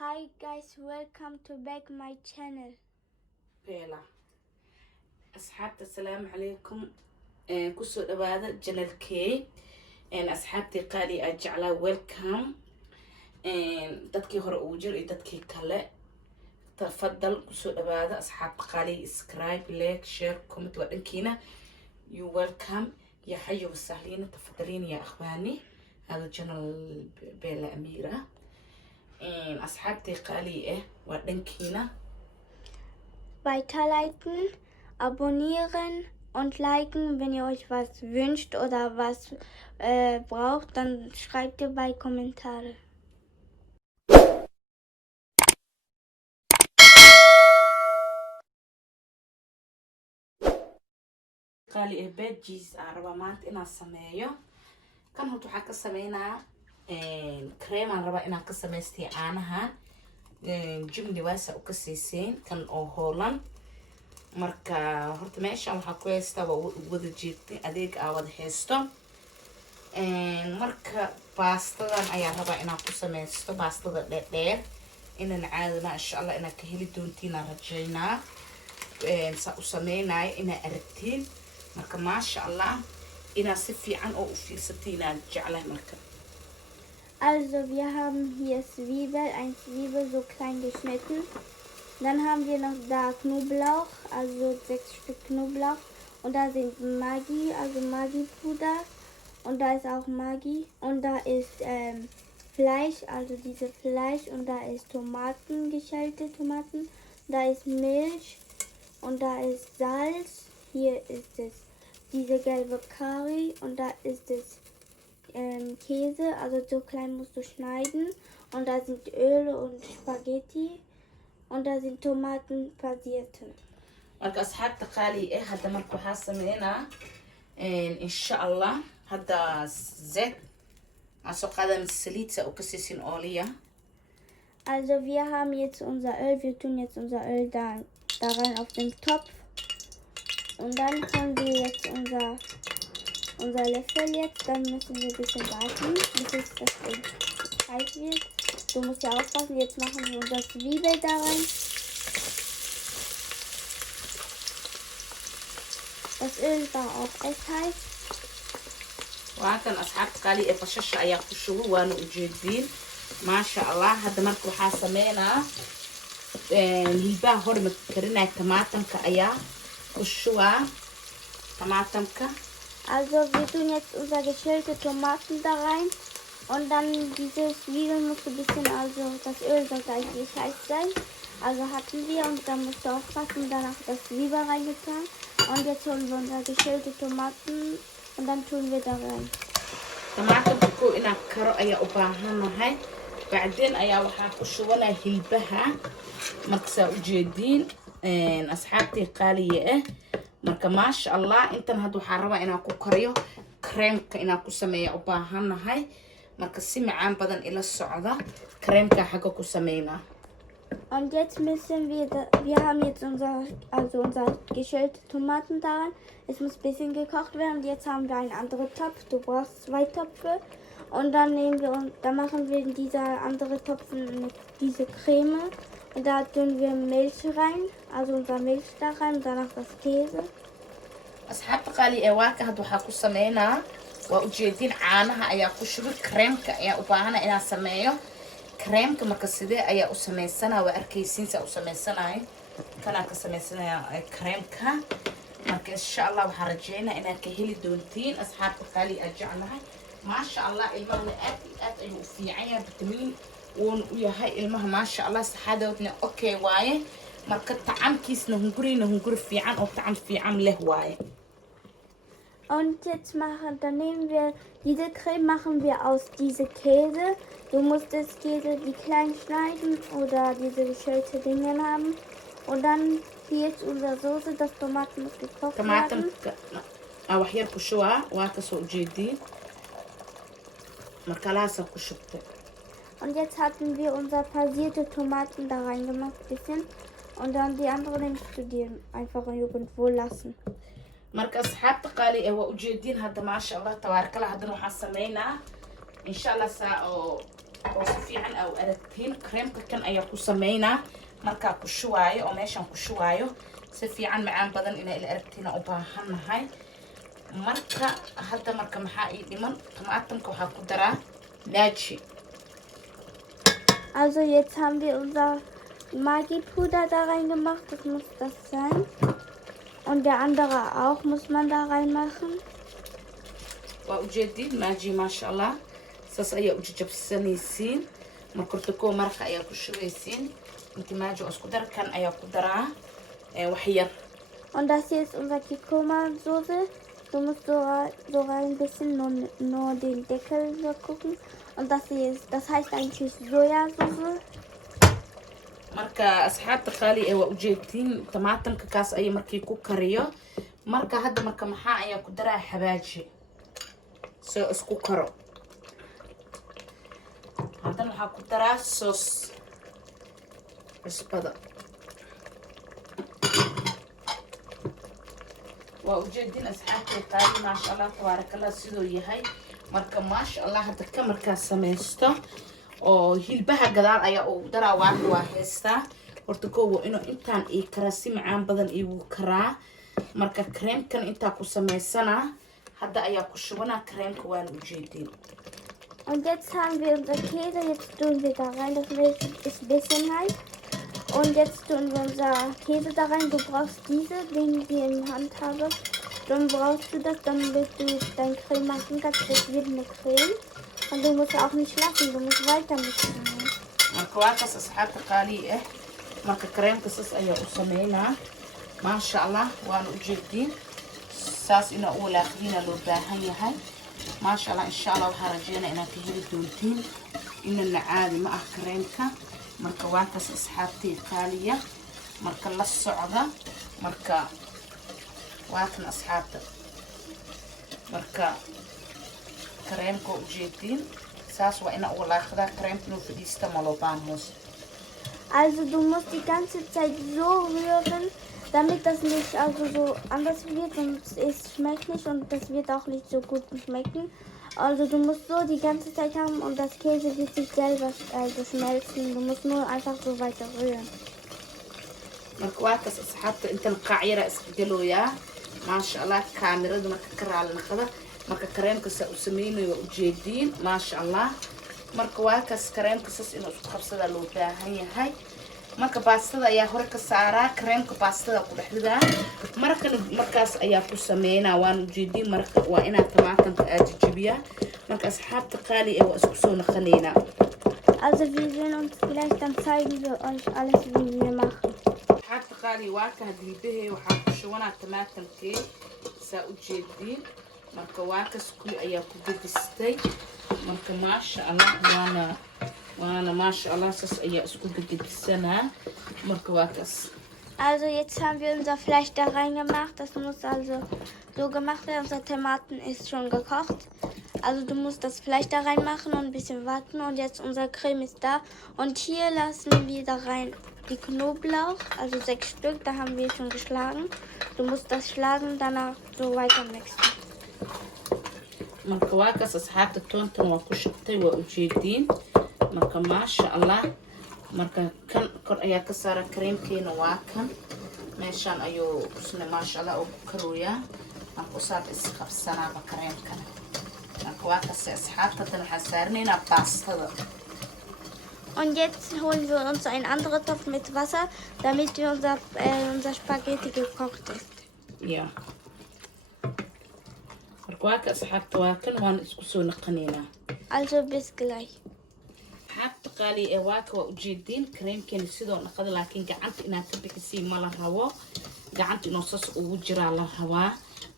Hi guys, welcome to back my channel. بيلا أصحابتي السلام عليكم. كسو دوادا جنال كي أصحابتي قالي أجعلا ويلكم. دادكي هور أوجر دادكي كلا تفضل كسو دوادا أصحاب قالي سكرايب لايك شير كومنت ودنكينا يو ويلكم يا حي وسهلين تفضلين يا أخواني. هذا جنال بيلا أميرة. أصحابتي قالي ودنكينا Weiterleiten, abonnieren und liken, wenn ihr euch was wünscht oder was braucht, dann schreibt ihr bei Kommentare. قالي بيجيز ربا مانت إنا سمايو كان هو تحكي سمينا كريم ربا إنا كسميستي عنها جبني واسع وكسيسين كان أو هولان مركا هرت ماشي أو حكويستا ووذ جيتي أديك أود هيستو مركا باستا أيا ربا إنا كسميستو باستا دير إن عادنا إن شاء الله إنا كهلي دونتينا رجينا سأسمينا إنا أرتين marka maasha Allah ina si fiican oo u fiirsatiin aan jeclahay marka. Also wir haben hier ein Zwiebel so klein geschnitten. Dann haben wir noch da Knoblauch, also 6 Stück Knoblauch. Und da sind Maggi, also Maggi-Puder. Und da ist auch Maggi. Und da ist Fleisch, also diese Fleisch. Und da ist Tomaten, geschälte Tomaten. Da ist Milch. Und da ist Salz. Hier ist es diese gelbe Curry und da ist es Käse, also so klein musst du schneiden. Und da sind Öl und Spaghetti und da sind Tomaten passierte. marka asxaabta qaali hadda marka waxaa sameynaa insha Allah hadda zeyt asoo qaadana saliid sa u ka siisin oliya. Also wir haben jetzt unser Öl, wir tun jetzt unser Öl da rein auf den Topf. Und dann haben wir jetzt unser Löffel jetzt, dann müssen wir ein bisschen warten, bis es das heiß wird. Du musst ja aufpassen, jetzt machen wir unser Zwiebel da rein. Das Öl war auch echt heiß. وهكذا أصحاب قالي بشش أيا كشوا وأنا وجدين ما شاء الله هذا مركو حاسمينا البا هرم كرنا الطماطم كأيا كشوا طماطم كا. Also wir tun jetzt unser geschälte Tomaten da rein und dann diese Zwiebeln muss ein bisschen, also das Öl sollte eigentlich heiß sein. Also hatten wir und dann musst du aufpassen, danach das Zwiebel reingetan. Und jetzt holen wir unsere geschälte Tomaten und dann tun wir da rein. طماطم بكو إنا كرو أيا أباهنا هاي بعدين أيا وحا كشوانا هلبها مركسا وجدين أصحابتي قالي marka maasha Allah intan hadda waxaan rabaa inaan ku kariyo kreemka inaan ku sameeyo u baahanahay marka si macaan badan ila socda kreemka xagga ku sameeyna. Und jetzt müssen wir haben jetzt unser geschälte Tomaten daran. Es muss ein bisschen gekocht werden und jetzt haben wir einen anderen Topf. Du brauchst 2 Töpfe und dann machen wir in dieser andere Topf diese Creme und da tun wir Milch rein, also unser Milch da rein und danach das Käse. asxaabta qaali waaka hadda waxaa ku sameynaa waa ujeedin caanaha ayaa ku shubay kreemka ayaa u baahana inaan sameeyo kreemka marka sidee ayaa u sameysana waa arkaysiin saa u sameysanahay kana ka sameysanaya kreemka marka insha Allah waxaan rajeynaa inaad ka heli doontiin asxaabta qaali aad jeclahay maasha Allah ilmaha aad ayuu u fiican yahay vitamin uun u yahay ilmaha maasha Allah saxadoodna okay waaye marka tacamkiisna hunguri fiican oo tacam fiican leh waaye. Und jetzt dann nehmen wir diese Creme, machen wir aus diese Käse. Du musst das Käse die klein schneiden oder diese geschälte Dinge haben. Und dann hier jetzt unsere Soße, das Tomaten muss gekocht werden. wax yar ku shubaa waa ka soo jeedii marka laasa ku shubtay. Und jetzt hatten wir unser passierte Tomaten da reingemacht, bisschen. Und dann die anderen nimmst du dir einfach irgendwo lassen. marka asxaabta qaali waa u jeedin hadda maasha Allah tabaaraka Allah hadda waxaan sameynaa insha Allah saa oo oo si fiican aa u aragtiin kareemka kan ayaa ku sameynaa markaa ku shuwaayo oo meeshaan ku shuwaayo si fiican macaan badan inay ila aragtiina u baahannahay marka hadda marka maxaa ii dhiman tomaatamka waxaa ku daraa naaji. Also jetzt haben wir unser Maggi-Puder da reingemacht, das muss das sein. Und der andere auch muss man da reinmachen. Waa ujeedid maaji maasha allah saas ayaa u jajabsanaysiin marka horta koo maraqa ayaa ku shubeysiin inti maaji oo isku dar kan ayaa ku daraa wax yar. Und das hier ist unser Kikoma-Soße. Du musst so rein ein bisschen nur den Deckel so gucken. Und das hier ist, das heißt eigentlich Sojasauce. marka asxaabta qaali ee waa ujeedtiin tomaatamka kaas ayay markii ku kariyo marka hadda marka maxaa ayaa ku daraa xabaaji soo isku karo haddana waxaa ku daraa soos cusbada waa ujeedin asxaabta qaali maasha allah tabaarakallah sidoo yahay marka maasha allah hadda ka markaa samaysto oo hilbaha gadaal ayaa ugu daraa waa heystaa horta koowo inuu intaan ii karaa si macaan badan iigu karaa marka kareemkan intaa ku samaysanaa hadda ayaa ku shubanaa kareemka waana ujeedin. Und jetzt haben wir unser Käse, jetzt tun wir da rein, das ist ein bisschen heiß. Und jetzt tun wir unser Käse da rein. Du brauchst diese, den ich hier in der Hand habe. Dann brauchst du das, damit du dein Creme machen kannst. Das wird eine Creme. Und du musst auch nicht lassen, du musst weiter mixen. marka waa kaas asxaabta qaali ah marka kareemka saas ayaa u sameynaa maasha allah waana ujeedin saas inaa u walaaqdiina loo baahan yahay maasha allah insha allah waxaa rajeynaa inaad ka heli doontiin inana caadi ma ah kareemka marka waa kaas asxaabtay qaaliya marka la socda marka waa kan asxaabta marka kareemka ujeedin saas waa inaa u walaaqdaa kareemka inuu fadhiista ma loo baahan. Also du musst die ganze Zeit so rühren, damit das nicht also so anders wird, sonst es schmeckt nicht und das wird auch nicht so gut schmecken. Also du musst so die ganze Zeit haben und das Käse wird sich selber also schmelzen. Du musst nur einfach so weiter rühren. marka waa kaas asxaabta intan qaac yara iska galooyaa maasha allah kaamirada marka ka raali naqda marka kareemka saa u sameynayo waa ujeediin maasha allah marka waa kaas kareemka saas inuu isku qabsadaa loo baahan yahay marka baastada ayaa hore ka saaraa kareemka baastada ku dhex ridaa markana markaas ayaa ku sameynaa waan ujeediin marka waa inaad tomaatamka aad jajabiyaa marka asxaabta qaali ee waa isku soo naqanaynaa. Also wir sehen uns gleich, dann zeigen wir euch alles, wie wir machen. asxaabta qaali waa ka hadliibahee waxaa ku shubanaa tomaatamkee saa ujeediin marka waa kas kuwi ayaa ku gedistay marka maasha allah waana maasha allah saas ayaa isku gegedisanaa marka waa kas. Also jetzt haben wir unser Fleisch da reingemacht. Das muss also so gemacht werden. Unser Tomaten ist schon gekocht. Also du musst das Fleisch da reinmachen und ein bisschen warten. Und jetzt unser Creme ist da. Und hier lassen wir da rein die Knoblauch, also 6 Stück. Da haben wir schon geschlagen. Du musst das schlagen, danach so weiter mixen. marka waa kaas asxaabta toontan waa ku shubtay waa ujeediin marka maasha allah marka kan kor ayaa ka saara kareemkeena waa kan meeshaan ayuu isna maasha allah ugu karooyaa marka usaad isqabsanaaba kareemkana marka waa kaas asxaabta haddana waxaan saaranaynaa baastada. Und jetzt holen wir uns einen anderen Topf mit Wasser, damit unser Spaghetti gekocht ist. Ja. marka waa ka asxaabta waa kan waan isku soo naqanaynaa. Also bis gleich. asxaabta qaali ee waa ka waa ujeediin kareemkeena sidoo naqada laakiin gacanta inaad ka bixisiin ma la rabo gacanta inuu sas ugu jiraa la rabaa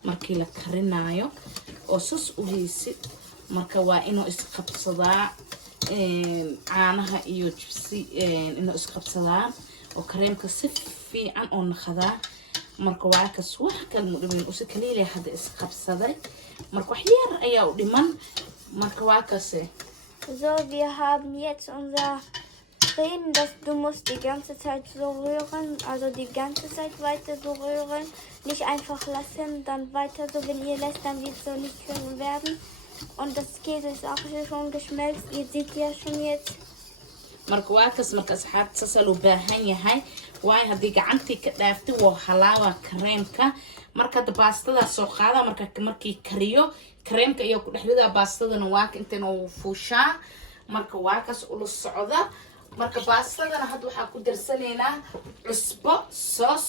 markii la karinaayo oo sas u haysid marka waa inuu isqabsadaa caanaha iyo jibsi inuu isqabsadaa oo kareemka si fiican oo naqadaa marka waa kaas wax kale mu dhimin usi kaliile hadda isqabsaday marka wax yar ayaa u dhiman marka waa kaase. So, wir haben jetzt unser Creme, du musst die ganze Zeit so rühren, also die ganze Zeit weiter so rühren, nicht einfach lassen, dann weiter so, wenn ihr lässt, dann wird es so nicht schön werden. Und das Käse ist auch schon geschmelzt. Ihr seht ja schon jetzt. marka waa kas marka asxaabta saasa loo baahan yahay waayo haddii gacantii ka dhaaftay waa halaawa kareemka marka hadda baastada soo qaada markii kariyo kareemka iyo ku dhexdida baastadana waa intaan uu fuushaa marka waa kas ula socda marka baastadana hadda waxaa ku darsanaynaa cusbo soos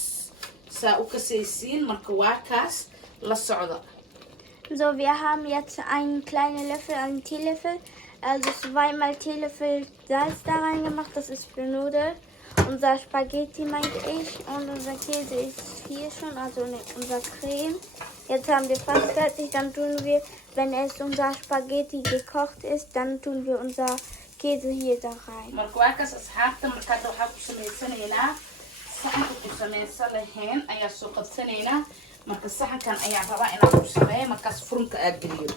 saa u kasaysiin marka waa kaas la socda. So, wir haben jetzt einen kleinen Löffel, einen Teelöffel, also 2 Teelöffel Salz da reingemacht, das ist für Nudeln. Unser Spaghetti meinte ich und unser Käse ist hier schon, also unser Creme. Jetzt haben wir fast fertig, dann tun wir, wenn es unser Spaghetti gekocht ist, dann tun wir unser Käse hier da rein. marka waa kaas asxaabta marka hadda waxaa ku samaysanaynaa saxanka ku samaysan lahayn ayaa soo qabsanaynaa marka saxankan ayaa rabaa inaan ku sameeyo markaas furunka aad geliyo.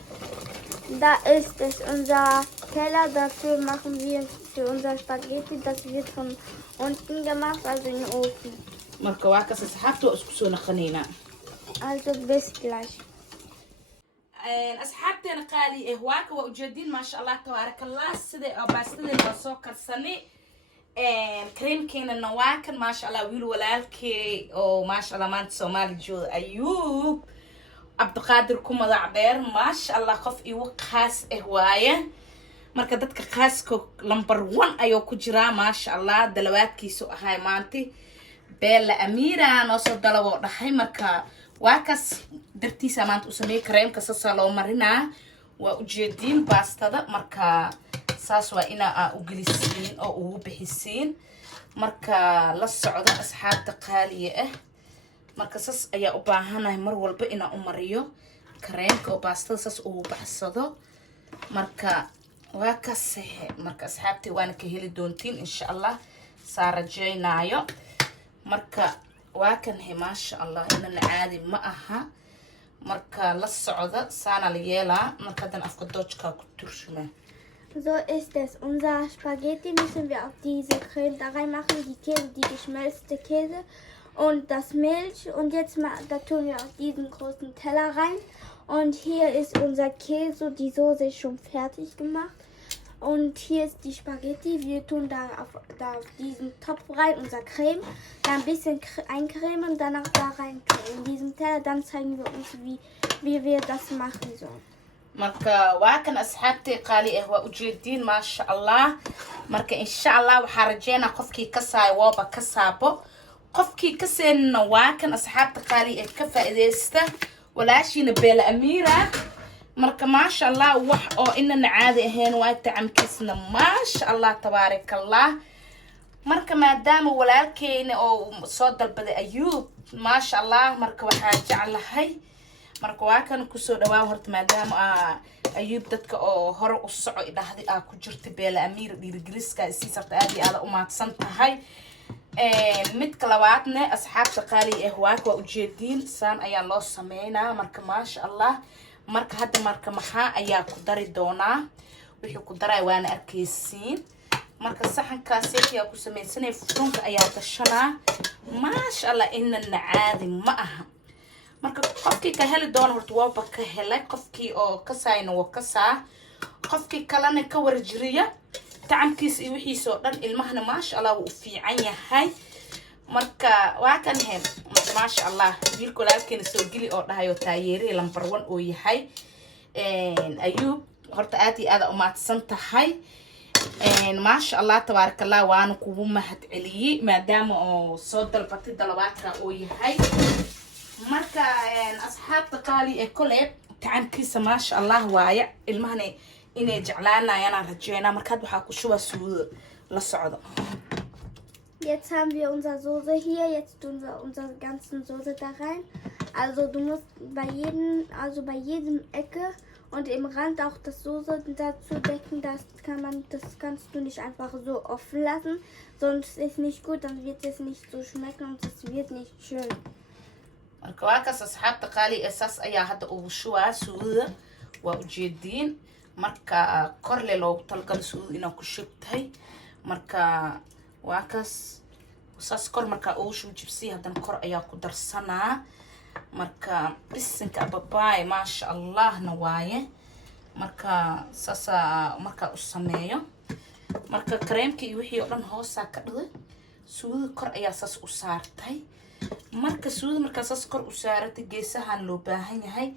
Da ist es unser Teller, dafür machen wir für unser Spaghetti, das wird von unten gemacht, also in den Ofen. marka waa kaas asxaabta waa isku soo naqanaynaa. Also bis gleich. asxaabteena qaali waa ka waa ujeediin maasha allah tabaarakallah sida baastadeena waa soo karsani kareemkeenana waa kan maasha allah wiil walaalkey oo maasha allah maanta soomaali jooga ayuub cabdiqaadir ku magac dheer maasha allah qof igu qaas waaye marka dadka khaaska number 1 ayuu ku jiraa maasha allah dalawaadkiisu ahay maanti beela amiira noo soo dalabo dhahay marka waa kas dartiisa maanta u sameeyay kareemka saasa loo marinaa waa ujeediin baastada marka saas waa inaa u gelisiin oo ugu bixisiin marka la socda asxaabta qaaliga ah marka saas ayaa u baahanahay mar walba inaa u mariyo kareemka oo baastada saas ugu baxsado marka waa kas marka asxaabtii waana ka heli doontiin insha allah saa rajaynaayo marka waa kan maasha allah inana caadi ma aha marka la socda saana la yeelaa marka dan afka doojka ku turshuma. So ist es. Unser Spaghetti müssen wir auf diese Creme da reinmachen, die Käse, die geschmelzte Käse und das Milch. Und jetzt da tun wir auf diesen großen Teller rein. Und hier ist unser Käse, die Soße ist schon fertig gemacht. Und hier ist die Spaghetti. Wir tun da auf diesen Topf rein unser Creme, dann ein bisschen eincremen, danach da rein in diesen Teller. Dann zeigen wir uns, wie wir das machen sollen. marka waa kan asxaabtay qaali waa ujeediin maasha allah marka insha allah waxaa rajeynaa qofkii ka saay waaba ka saabo qofkii ka seenna waa kan asxaabta qaali ka faa'iideysta walaashiina beela amiira marka maasha allah wax oo inana caadi ahayn waa tacamkiisna maasha allah tabaarakallah marka maadaama walaalkeena oo soo dalbaday ayuub maasha allah marka waxaa jeclahay marka waa kan ku soo dhawaa horta maadaama ayuub dadka oo hore u soco idhaahday ku jirta beela amiir dhiirigeliska si sarta aad iyo aad u maadsan tahay mid labaadna asxaabta qaali waa ka ujeediin saan ayaa loo sameeynaa marka maasha allah marka hadda marka maxaa ayaa ku dari doonaa wixii ku daray waana arkaysiin marka saxankaas ayaa ku sameeysanay furunka ayaa gashanaa maasha allah inana caadi ma aha marka qofkii ka heli doona horta waaba ka helay qofkii oo ka saayna waa ka saa qofkii kalena ka warjiriya tacamkiis iyo wixiisa oo dhan ilmahana maasha allah wuu fiican yahay marka waa kan maasha allah wiilka walaalkeena soo geli oo dhahayo taayeeri number 1 oo yahay ayuub horta aad iyo aad u maadsan tahay maasha allah tabaarakallah waana kugu mahad celiyay maadaama oo soo dalbatay dalabaadka oo yahay marka asxaabta qaali kole tacamkiisa maasha allah waaya ilmahana inay jeclaanayaan rajeynaa marka waxa ku shuba suudo la socdo. Jetzt haben wir unsere Soße hier, jetzt tun wir unsere ganzen Soße da rein. Also du musst bei jedem Ecke und im Rand auch das Soße dazu decken, das kannst du nicht einfach so offen lassen, sonst ist nicht gut, dann wird es nicht so schmecken und es wird nicht schön. marka waa kaas asxaabta qaali saas ayaa hadda ugu shubaa suuda waa ujeediin marka korle loogu talgal suuda inaa ku shubtay marka waa kaas saas kor marka ugu shub jibsi haddana kor ayaa ku darsanaa marka bisinka babaay maasha allahna waaye marka sasa marka u sameeyo marka kareemkii wixii oo dhan hoosa ka dhigay suuda kor ayaa sas u saartay marka suuda marka sas kor u saaratay geesahan loo baahan yahay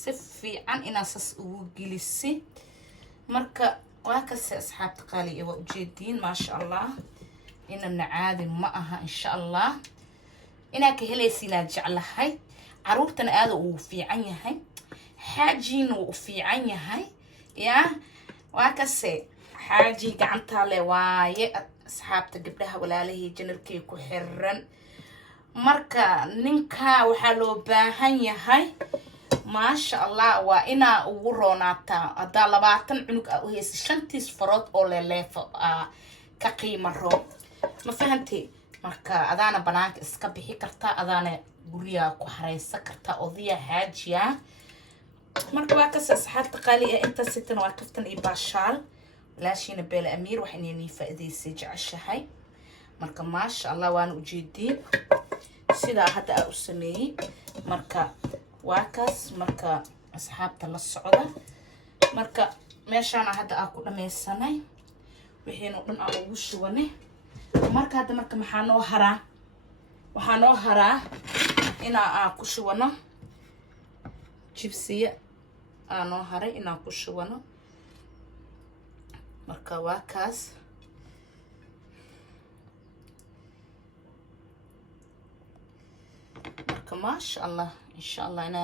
si fiican ina sas ugu gilisi marka waa ka asxaabta qaali ee waa ujeedin ma sha Allah inna caadi ma aha insha Allah ina ka helaysiina jeclahay caruurtana aad uu fiican yahay xaajiin uu fiican yahay ya waa ka xaaji gacanta le waaye asxaabta gabdhaha walaalahii janarkii ku xiran marka ninka waxa loo baahan yahay ma sha Allah waa ina ugu roonata hada 20 cunug ah u hees shantiis farood oo leeleefo ka qiimo roo ma fahantay marka adaana banaanka iska bixi kartaa adaana guriga ku xareysan kartaa oodiya haajiya marka waa ka asxaabta qaali ee inta sitan waa kaftan iyo baashaal laashina beela amiir waxaan inay faa'iideysay jeceshahay marka ma sha Allah waan u jeedin sida hadda u sameeyay marka waa kaas marka asxaabta la socda marka meeshaan hadda ku dhameysanay wixiina dhan aan ugu shubanay marka hadda marka maxaa noo haraa ina ku shubano jibsiya noo haray ina ku shubano marka waa kaas marka ma sha Allah insha Allah ina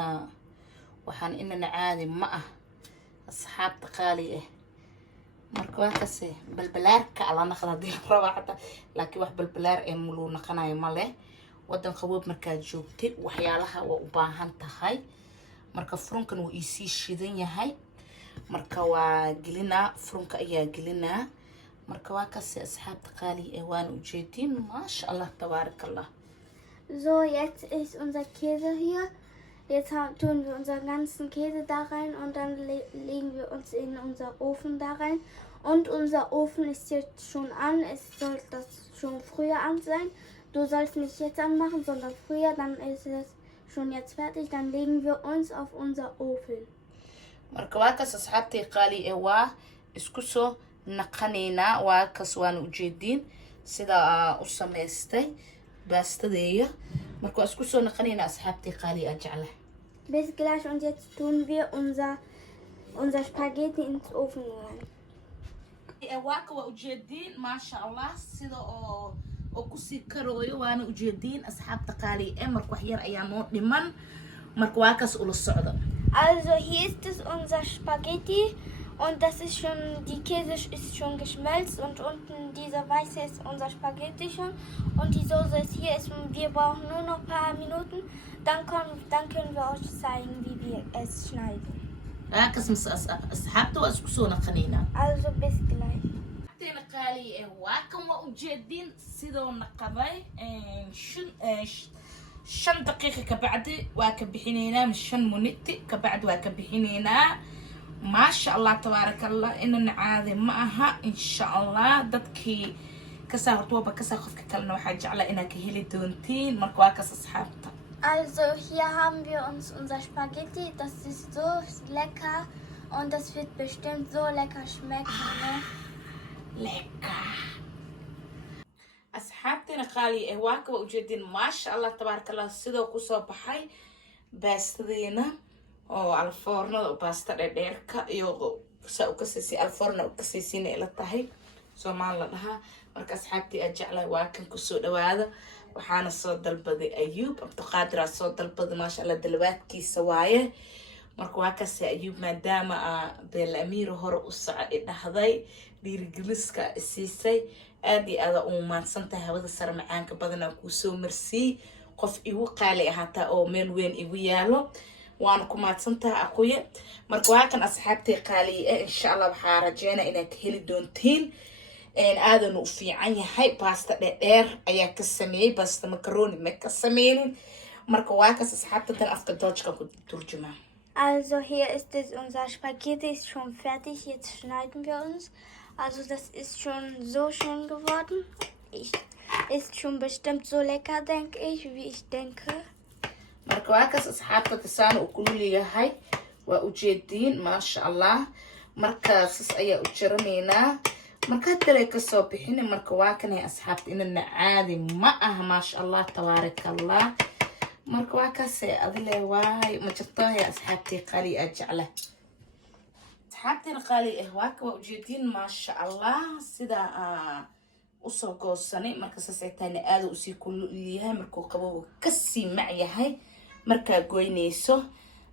waxaan inana caadi ma ah asxaabta qaali ah marka waa kaas balbalaarka ala naqdadii raba hata laakiin wax balbalaar ee mulu naqanayo ma leh wadan qaboob marka joogtay waxyaalaha waa u baahan tahay marka furunkan uu isi shidan yahay marka waa gelina furunka ayaa gelina marka waa kaas asxaabta qaali ee waan u jeedin ma sha Allah tabarakallah. So, jetzt ist unser Käse hier. Jetzt tun wir unseren ganzen Käse da rein und dann legen wir uns in unser Ofen da rein. Und unser Ofen ist jetzt schon an. Es soll das schon früher an sein. Du sollst nicht jetzt anmachen, sondern früher. Dann ist es schon jetzt fertig. Dann legen wir uns auf unser Ofen. marka waa kaas asxaabtii qaali ee waa isku soo naqanayna waa kaas waan u jeedin sida u sameystay baastadeeya marka waa isku soo naqanayna asxaabtii qaali ee jeclahay. Bis gleich und jetzt tun wir unser Spaghetti ins Ofen rein. waa ka waa u jeedin ma sha Allah sida oo ku sii karooyo waana u jeedin asxaabta qaali ee marka wax yar ayaa noo dhiman marka waa kaas ula socdo. Also hier ist es unser Spaghetti und das ist schon, die Käse ist schon geschmelzt und unten dieser weiße ist unser Spaghetti schon und die Soße ist hier. Wir brauchen nur noch ein paar Minuten, dann können wir euch zeigen, wie wir es schneiden. Also bis gleich. قالي واكم وجدين سيدو نقضي شن دقيقة كبعد واكبحينينا من شن منتي كبعد واكبحينينا ما شاء الله تبارك الله إننا عادي معها إن شاء الله دتكي كسر طوبة كسر خفك كلنا وحاجة على إنك هلي دونتين مركواكس أصحابتا. Also hier haben wir uns unser Spaghetti, das ist so lecker und das wird bestimmt so lecker schmecken. Ne? Lecker. أصحابتنا قالي واكب وجدين ما شاء الله تبارك الله سيدو كوسو بحي باستدينا أو على الفرن وباستا ديركا يو سو كسيسي الفرن وكسيسين إلى الطهي سو ما لها مركز أصحابتي أجعل واكن كوسو دوادا وحانا صوت البدي أيوب أبتقادر صوت البدي ما شاء الله دلوات كي سوايه marka waa kaas ayuub maadaama beel amiir hore u socday dhahday dhiirigeliska siisay aad iyo aad u maadsantahay hawada sare macaanka badan ku soo marsii qof igu qaali ahata oo meel weyn igu yaalo waan ku maadsantahay aqooye marka waa kan asxaabtay qaali insha Allah waxa rajeynaa inaad heli doontiin aadan u fiican yahay pasta dheer ayaa ka sameeyay pasta macaroni ma ka sameeynin marka waa kaas asxaabta tan afka Deutschka ku turjumaa. Also hier ist es, unser Spaghetti ist schon fertig, jetzt schneiden wir uns. Also das ist schon so schön geworden. Ist schon bestimmt so lecker, denke ich, wie ich denke. marka waa kaas asxaabta tasaan u kulul yahay waa ujeediin maasha allah. Marka sas ayaa u jaranaynaa. Marka hadalay kasoo bixin marka waa kanay asxaabta inana caadi ma aha maasha allah tabaarakallah. marka waa kaasay adile waay ma jirto ya asxaabtii qaali ah jecla. asxaabtii qaali ah waa ujeediin maasha allah sida usoo goosanay. marka sasay taana aad u sii kulliyahay markuu qabo ka sii mac yahay marka goynayso.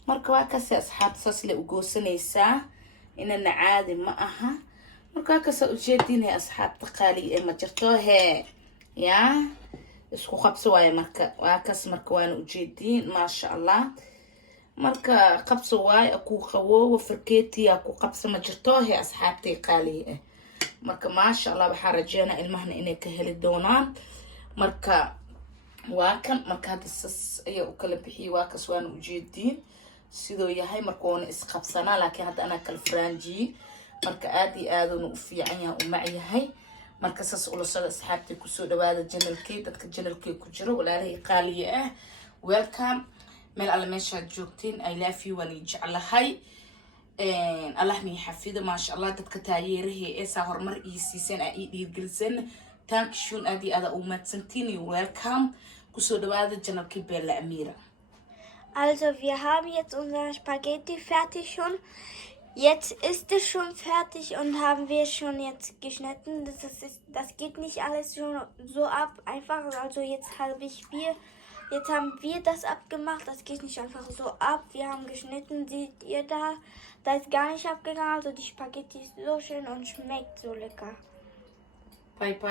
marka waa kaasay asxaabta sas la u goosanaysaa inana caadi ma aha. marka kaasoo ujeediin asxaabta qaali ah ma jirto ya isku qabso waaye. marka waa kaas marka waan ujeediin maasha allah. marka qabso waaye ku qawo farkeetiya ku qabso ma jirto asxaabtii qaali ah. marka maasha allah waxaa rajeynaa ilmahana inay ka heli doonaan. marka waa kan marka hadda sas ayaa u kala bixiyay. waa kaas waan ujeediin sidoo yahay marka woona isqabsanaa laakiin hadda anaa kala faraanjiyey. marka aad iyo aad u fiican yahay u mac yahay. marka sas ula soo asxaabtii ku soo dhawaada channelkii dadka channelkii ku jiro walaalay qaaliye ah welcome meel alla meesha joogtiin I love you waan jeclahay. allah mi xafido maasha allah dadka taageerahay ee saa horumar ii siiseen ay dhiirgelisan thank you aad iyo aad u mahadsantiin welcome ku soo dhawaada channelkii Bella Amira. Also wir haben jetzt unser Spaghetti fertig schon. Jetzt ist es schon fertig und haben wir schon jetzt geschnitten. Das geht nicht alles schon so ab einfach. Also jetzt haben wir das abgemacht. Das geht nicht einfach so ab. Wir haben geschnitten, seht ihr da? Da ist gar nicht abgegangen. Also die Spaghetti ist so schön und schmeckt so lecker. Bye bye.